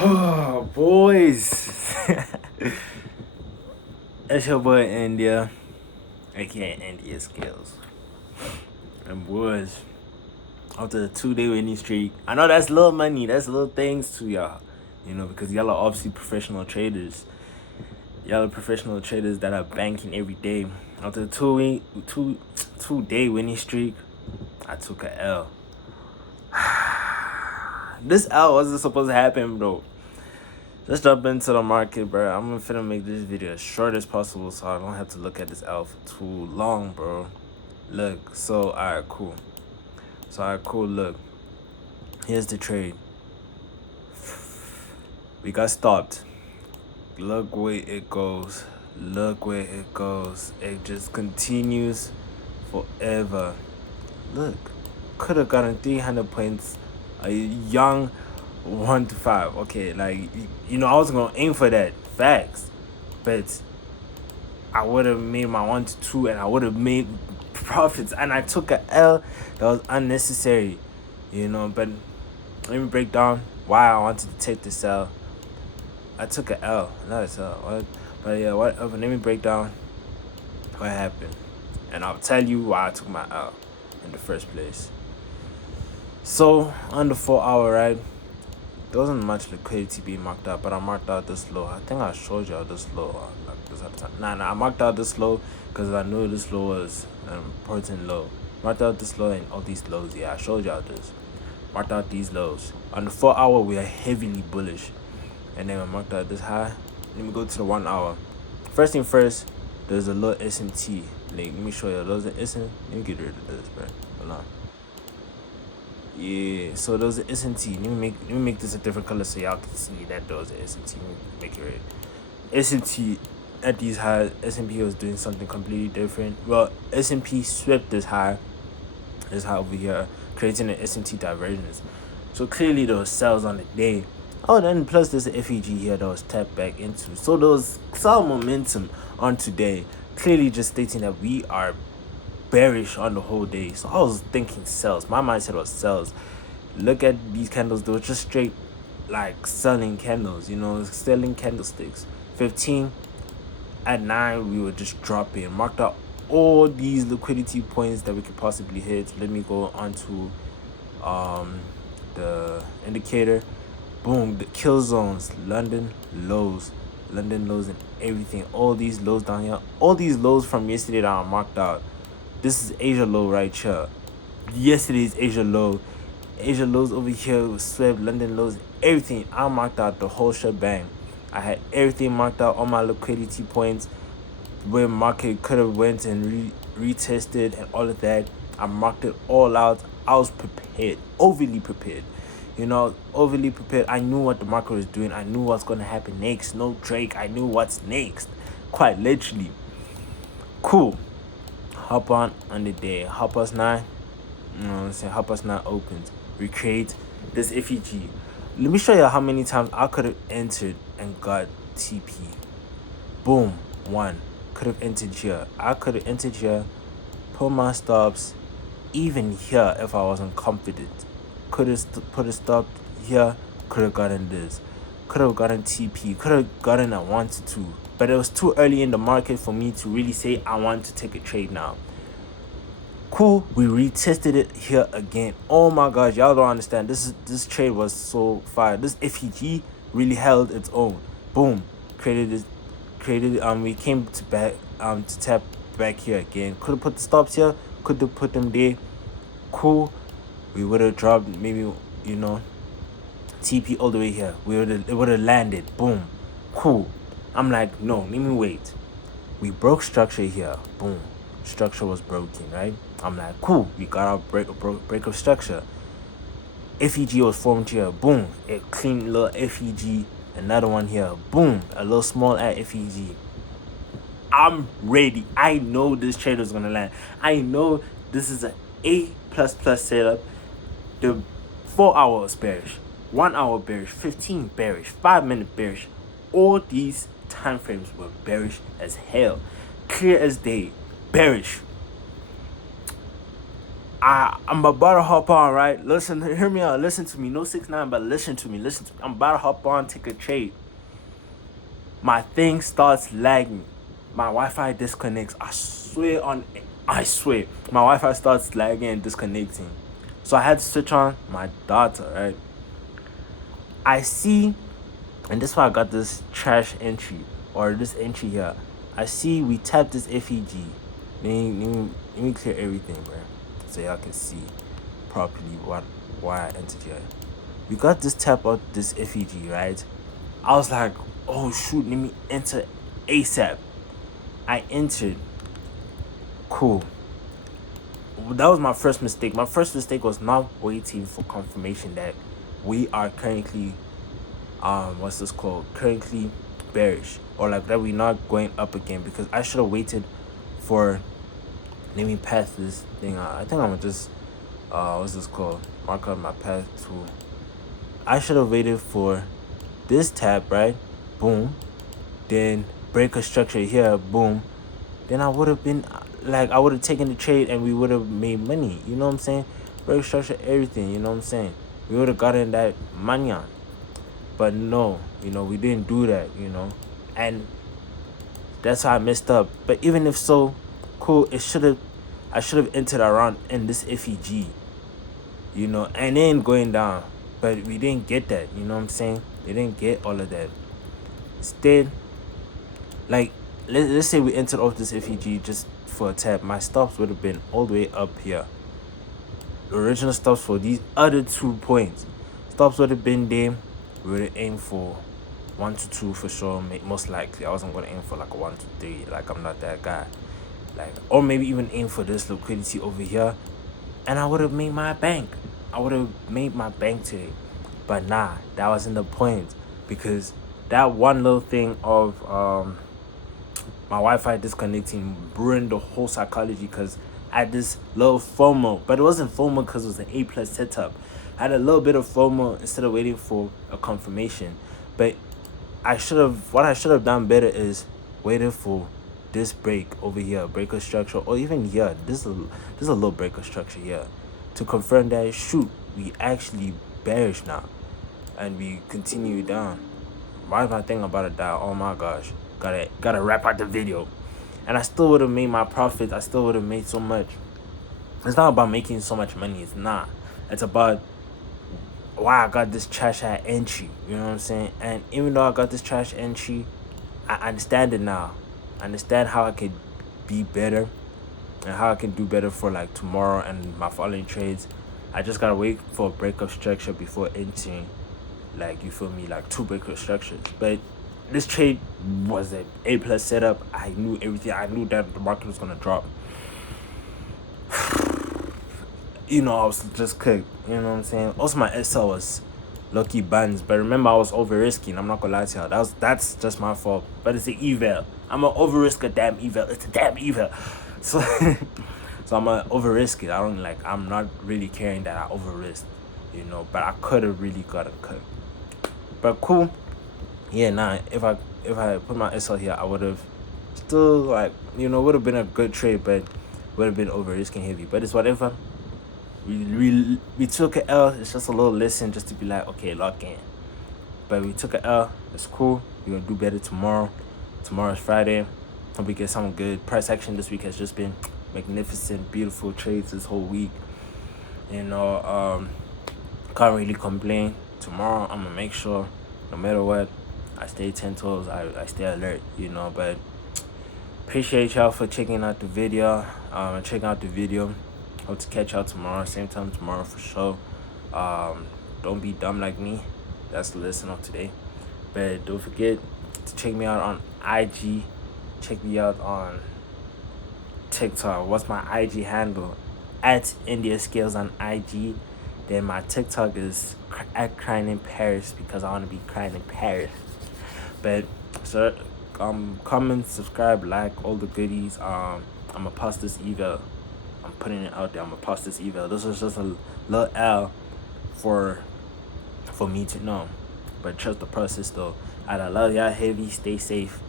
Oh, boys. It's your boy India, aka India Skills. And boys, after the 2 day winning streak, I know that's little money, that's little things to y'all. Because y'all are obviously professional traders. Y'all are professional traders that are banking every day. After the 2 day winning streak, I took a L. This L wasn't supposed to happen, bro. Let's jump into the market, bro. I'm finna make this video as short as possible so I don't have to look at this L for too long, bro. Look, alright, cool. Look. Here's the trade. We got stopped. Look where it goes. It just continues forever. Look. Could have gotten 300 points. A young 1 to 5. Okay, I was gonna aim for that. Facts. But I would have made my 1 to 2 and I would have made profits, and I took a L that was unnecessary. But let me break down why I wanted to take this L. I took a L, not a L. What? But yeah, whatever. Let me break down what happened, and I'll tell you why I took my L in the first place. So on the 4 hour, right? There wasn't much liquidity being marked out, but I marked out this low. I think I showed y'all this low like this other time. Nah, I marked out this low because I knew this low was an important low. Marked out this low and all these lows. Yeah, I showed y'all this. Marked out these lows. On the 4 hour, we are heavily bullish. And then I marked out this high. Let me go to the 1 hour. First thing first, there's a low S&T. Let me show you. There's an S&T. Let me get rid of this, bro. Hold on. Yeah, so there was an S&T. Let me make this a different color so y'all can see that there was an S&T. Let me make it red. S&T at these highs, S&P was doing something completely different. Well, S&P swept this high over here, creating an S&T divergence. So clearly there was sales on the day. Oh, then plus there's an FEG here that was tapped back into. So there was some momentum on today, clearly just stating that we are bearish on the whole day. So I was thinking sells. My mindset was sells. Look at these candles. They were just straight like selling candles, selling candlesticks. 15 at 9 we were just dropping. Marked out all these liquidity points that we could possibly hit. Let me go on to the indicator. Boom, the kill zones, London lows and everything. All these lows down here, all these lows from yesterday that are marked out. This is Asia low right here. Yesterday's Asia low. Asia lows over here was swept, London lows, everything. I marked out the whole shebang. I had everything marked out, all my liquidity points, where market could have went and retested and all of that. I marked it all out. I was prepared, overly prepared. Overly prepared. I knew what the market was doing. I knew what's going to happen next. No Drake. I knew what's next. Quite literally. Cool. Hop on the day. 9:30. You know what I'm saying? 9:30 opens. We create this FEG. Let me show you how many times I could have entered and got TP. Boom. 1. Could have entered here. I could have entered here. Put my stops. Even here if I wasn't confident. Could have put a stop here. Could have gotten this. Could have gotten TP. Could have gotten a 1 to 2. But it was too early in the market for me to really say I want to take a trade now. Cool, we retested it here again. Oh my gosh, y'all don't understand. This trade was so fire. This FEG really held its own. Boom, created. We came to tap back here again. Could have put the stops here. Could have put them there. Cool, we would have dropped maybe TP all the way here. It would have landed. Boom, cool. I'm like, no, let me wait. We broke structure here. Boom. Structure was broken, right? I'm like, cool. We got our break of structure. FEG was formed here. Boom. A clean little FEG. Another one here. Boom. A little small at FEG. I'm ready. I know this trade is gonna land. I know this is an A++ setup. The 4 hours bearish, 1 hour bearish, 15 bearish, 5-minute bearish. All these time frames were bearish as hell, clear as day, bearish. I'm about to hop on, right? Listen, hear me out. Listen to me. No 6ix9ine, but listen to me. Listen to me. I'm about to hop on, take a trade. My thing starts lagging. My Wi-Fi disconnects. I swear. My Wi-Fi starts lagging and disconnecting. So I had to switch on my data, right? I see, and this is why I got this trash entry, or this entry here. I see we tapped this FEG. Let me clear everything, bro, so y'all can see properly why I entered here. We got this tap out this FEG, right? I was like, oh shoot, let me enter ASAP. I entered. Cool. That was my first mistake. My first mistake was not waiting for confirmation that we are currently what's this called? Currently bearish, or like that we're not going up again, because I should have waited for, let me pass this thing out. I think I'm gonna just what's this called? Mark out my path tool. I should have waited for this tap, right? Boom. Then break a structure here, boom. Then I would have been like, I would have taken the trade and we would have made money. You know what I'm saying? Break structure, everything. You know what I'm saying? We would have gotten that money on. But no, we didn't do that. And that's how I messed up. But even if so, cool. I should have entered around in this FEG. And then going down. But we didn't get that. You know what I'm saying? We didn't get all of that. Instead, like, let's say we entered off this FEG just for a tap. My stops would have been all the way up here. The original stops for these other 2 points. Stops would have been there. We would have aimed for 1 to 2 for sure. Most likely, I wasn't going to aim for like a 1 to 3. Like, I'm not that guy. Like, or maybe even aim for this liquidity over here, and I would have made my bank. I would have made my bank today. But nah, that wasn't the point, because that one little thing of my Wi-Fi disconnecting ruined the whole psychology, because I had this little FOMO. But it wasn't FOMO because it was an A+ setup. I had a little bit of FOMO instead of waiting for a confirmation. But what I should have done better is waited for this break over here, breaker structure, or even here. This is a little breaker structure here, to confirm that shoot, we actually bearish now, and we continue down. Why is my thing about to die? Oh my gosh, gotta wrap out the video, and I still would have made my profits. I still would have made so much. It's not about making so much money. It's not. It's about why I got this trash entry. You know what I'm saying? And even though I got this trash entry, I understand it now. I understand how I could be better and how I can do better for like tomorrow and my following trades. I just gotta wait for a breakup structure before entering, like, you feel me, like 2 breakup structures. But this trade was an A+ setup. I knew everything. I knew that the market was gonna drop. I was just cooked. You know what I'm saying? Also, my SL was lucky buns, but remember, I was over risking. I'm not gonna lie to y'all. That's just my fault. But it's an eval. I'm gonna over risk a damn eval. It's a damn eval. So, so I'm gonna over risk it. I'm not really caring that I over risked. But I could have really got a cut. But cool. Yeah, nah. If I put my SL here, I would have still would have been a good trade, but would have been over risking heavy. But it's whatever. We took an L. It's just a little lesson, just to be like, okay, lock in. But we took an L. It's cool. We're gonna do better tomorrow. Tomorrow's Friday. Hope we get something good. Price action this week has just been magnificent, beautiful trades this whole week. Can't really complain. Tomorrow I'm gonna make sure, no matter what, I stay 10 toes. I stay alert. But appreciate y'all for checking out the video. Hope to catch y'all tomorrow, same time tomorrow for sure. Don't be dumb like me. That's the lesson of today. But don't forget to check me out on IG. Check me out on TikTok. What's my IG handle? At India Scales on IG. Then my TikTok is at Crying in Paris, because I want to be crying in Paris. But so comment, subscribe, like, all the goodies. I'm gonna post this eval. I'm putting it out there. I'm gonna post this eval. This is just a little L for me to know. But trust the process though. I love y'all heavy. Stay safe.